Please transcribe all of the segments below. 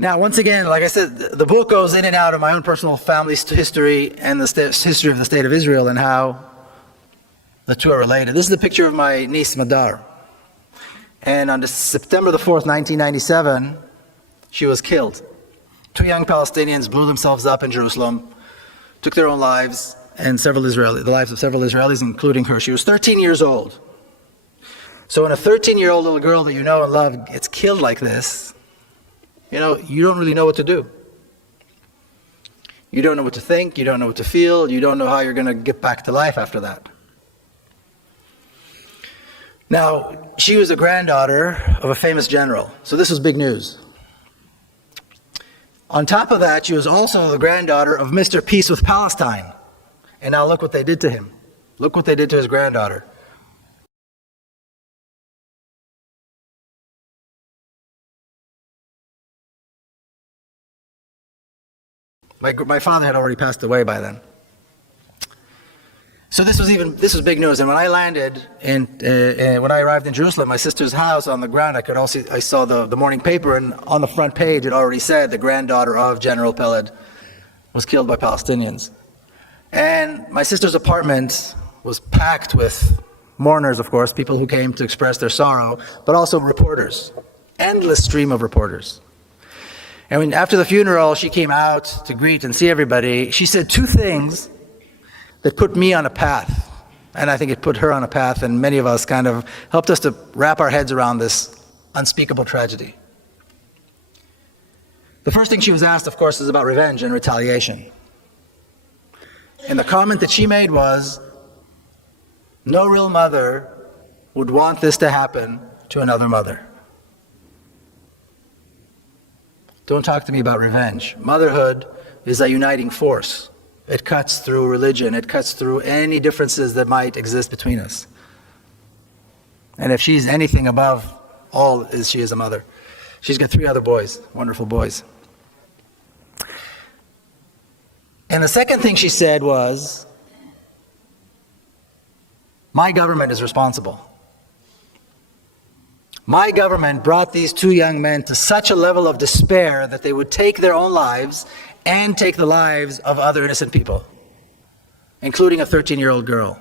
Now, once again, like I said, the book goes in and out of my own personal family history and the history of the State of Israel and how the two are related. This is a picture of my niece, Madar. And on September the 4th, 1997, she was killed. Two young Palestinians blew themselves up in Jerusalem, took their own lives, and the lives of several Israelis, including her. She was 13 years old. So when a 13-year-old little girl that you know and love gets killed like this, you don't really know what to do. You don't know what to think, you don't know what to feel, you don't know how you're going to get back to life after that. Now, she was a granddaughter of a famous general, so this was big news. On top of that, she was also the granddaughter of Mr. Peace with Palestine. And now look what they did to him. Look what they did to his granddaughter. My father had already passed away by then. So this was big news. And when I landed, when I arrived in Jerusalem, my sister's house on the ground, I saw the morning paper, and on the front page it already said the granddaughter of General Peled was killed by Palestinians. And my sister's apartment was packed with mourners, of course, people who came to express their sorrow, but also reporters, endless stream of reporters. And after the funeral, she came out to greet and see everybody. She said two things that put me on a path, and I think it put her on a path, and many of us kind of helped us to wrap our heads around this unspeakable tragedy. The first thing she was asked, of course, is about revenge and retaliation. And the comment that she made was, no real mother would want this to happen to another mother. Don't talk to me about revenge. Motherhood is a uniting force. It cuts through religion. It cuts through any differences that might exist between us. And if she's anything above all, she is a mother. She's got 3 other boys, wonderful boys. And the second thing she said was, my government is responsible. My government brought these 2 young men to such a level of despair that they would take their own lives and take the lives of other innocent people, including a 13-year-old girl.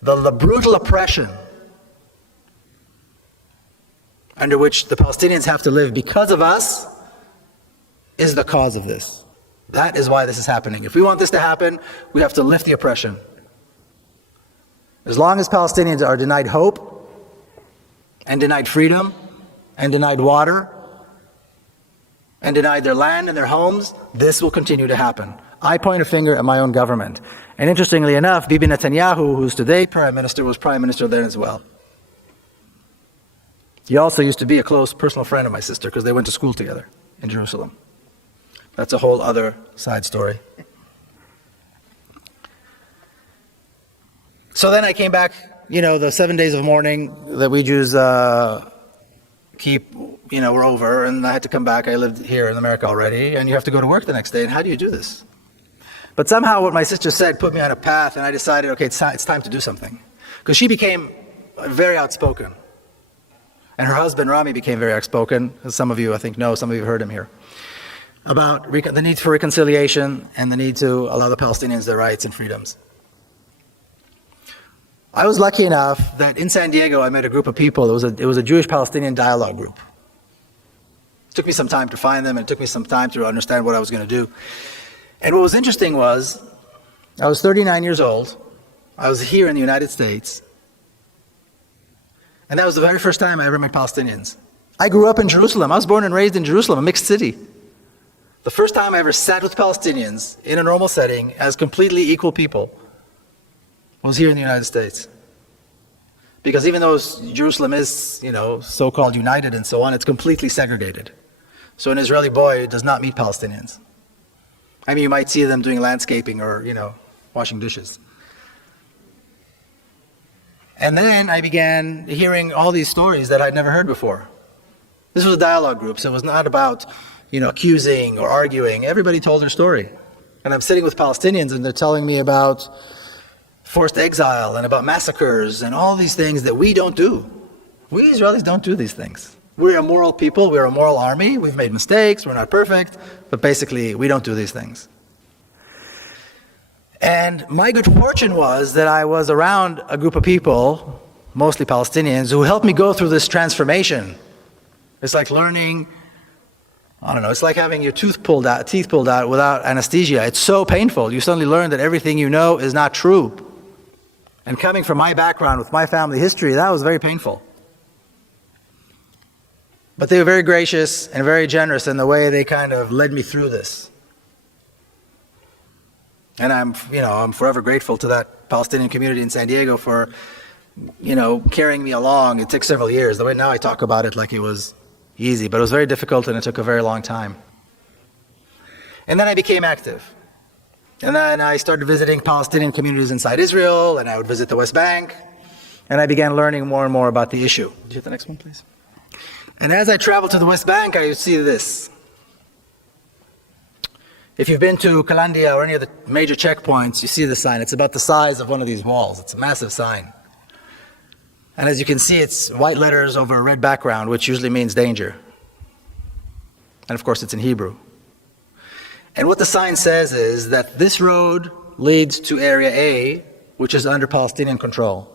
The brutal oppression under which the Palestinians have to live because of us is the cause of this. That is why this is happening. If we want this to happen, we have to lift the oppression. As long as Palestinians are denied hope, and denied freedom, and denied water, and denied their land and their homes, this will continue to happen. I point a finger at my own government. And interestingly enough, Bibi Netanyahu, who's today Prime Minister, was Prime Minister then as well. He also used to be a close personal friend of my sister because they went to school together in Jerusalem. That's a whole other side story. So then I came back, the 7 days of mourning that we Jews keep, were over, and I had to come back. I lived here in America already, and you have to go to work the next day. And how do you do this? But somehow what my sister said put me on a path, and I decided, okay, it's time to do something. Because she became very outspoken. And her husband, Rami, became very outspoken, as some of you, I think, know. Some of you have heard him here. About the need for reconciliation and the need to allow the Palestinians their rights and freedoms. I was lucky enough that in San Diego I met a group of people. It was a Jewish-Palestinian dialogue group. It took me some time to find them, and it took me some time to understand what I was going to do. And what was interesting was, I was 39 years old. I was here in the United States. And that was the very first time I ever met Palestinians. I grew up in Jerusalem. I was born and raised in Jerusalem, a mixed city. The first time I ever sat with Palestinians in a normal setting as completely equal people was here in the United States. Because even though Jerusalem is, so-called united and so on, it's completely segregated. So an Israeli boy does not meet Palestinians. I mean, you might see them doing landscaping or, washing dishes. And then I began hearing all these stories that I'd never heard before. This was a dialogue group, so it was not about, accusing or arguing. Everybody told their story. And I'm sitting with Palestinians and they're telling me about forced exile and about massacres and all these things that we don't do. We Israelis don't do these things. We're a moral people, we're a moral army, we've made mistakes, we're not perfect, but basically we don't do these things. And my good fortune was that I was around a group of people, mostly Palestinians, who helped me go through this transformation. It's like learning, I don't know, it's like having your teeth pulled out without anesthesia. It's so painful. You suddenly learn that everything you know is not true. And coming from my background with my family history, that was very painful. But they were very gracious and very generous in the way they kind of led me through this. And I'm forever grateful to that Palestinian community in San Diego for, carrying me along. It took several years. The way now I talk about it like it was easy, but it was very difficult and it took a very long time. And then I became active. And then I started visiting Palestinian communities inside Israel, and I would visit the West Bank, and I began learning more and more about the issue. Could you hit the next one, please? And as I traveled to the West Bank, I would see this. If you've been to Kalandia or any of the major checkpoints, you see the sign. It's about the size of one of these walls. It's a massive sign. And as you can see, it's white letters over a red background, which usually means danger. And of course, it's in Hebrew. And what the sign says is that this road leads to Area A, which is under Palestinian control.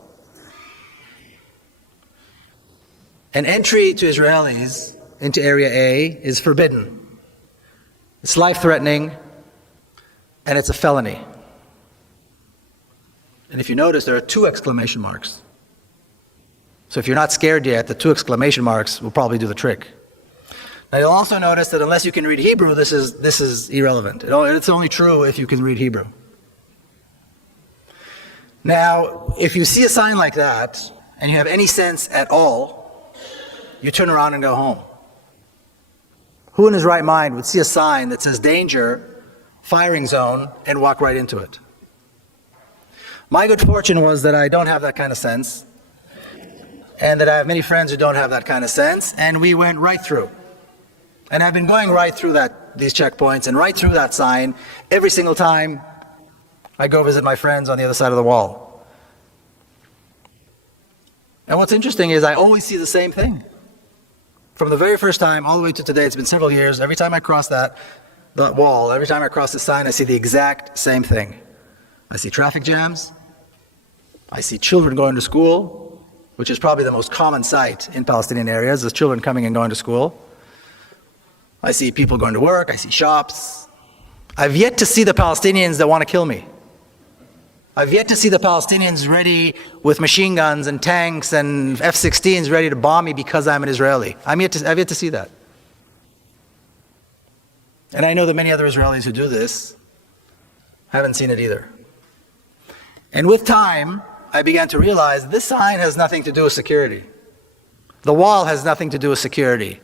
An entry to Israelis into Area A is forbidden. It's life-threatening, and it's a felony. And if you notice, there are 2 exclamation marks. So if you're not scared yet, the 2 exclamation marks will probably do the trick. Now you'll also notice that unless you can read Hebrew, this is irrelevant. It's only true if you can read Hebrew. Now, if you see a sign like that, and you have any sense at all, you turn around and go home. Who in his right mind would see a sign that says danger, firing zone, and walk right into it? My good fortune was that I don't have that kind of sense, and that I have many friends who don't have that kind of sense, and we went right through. And I've been going right through these checkpoints and right through that sign every single time I go visit my friends on the other side of the wall. And what's interesting is I always see the same thing. From the very first time all the way to today, it's been several years, every time I cross that wall, every time I cross the sign, I see the exact same thing. I see traffic jams. I see children going to school, which is probably the most common sight in Palestinian areas, is children coming and going to school. I see people going to work. I see shops. I've yet to see the Palestinians that want to kill me. I've yet to see the Palestinians ready with machine guns and tanks and F-16s ready to bomb me because I'm an Israeli. I've yet to see that. And I know that many other Israelis who do this haven't seen it either. And with time, I began to realize this sign has nothing to do with security. The wall has nothing to do with security.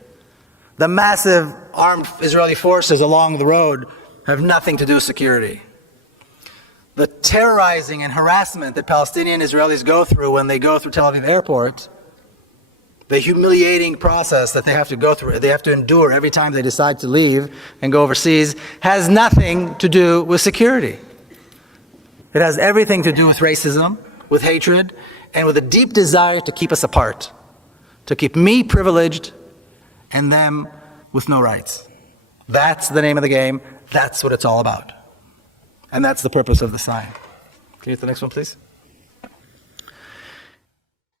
The massive armed Israeli forces along the road have nothing to do with security. The terrorizing and harassment that Palestinian Israelis go through when they go through Tel Aviv airport, the humiliating process that they have to go through, they have to endure every time they decide to leave and go overseas, has nothing to do with security. It has everything to do with racism, with hatred, and with a deep desire to keep us apart, to keep me privileged and them with no rights. That's the name of the game. That's what it's all about. And that's the purpose of the sign. Can you hit the next one, please?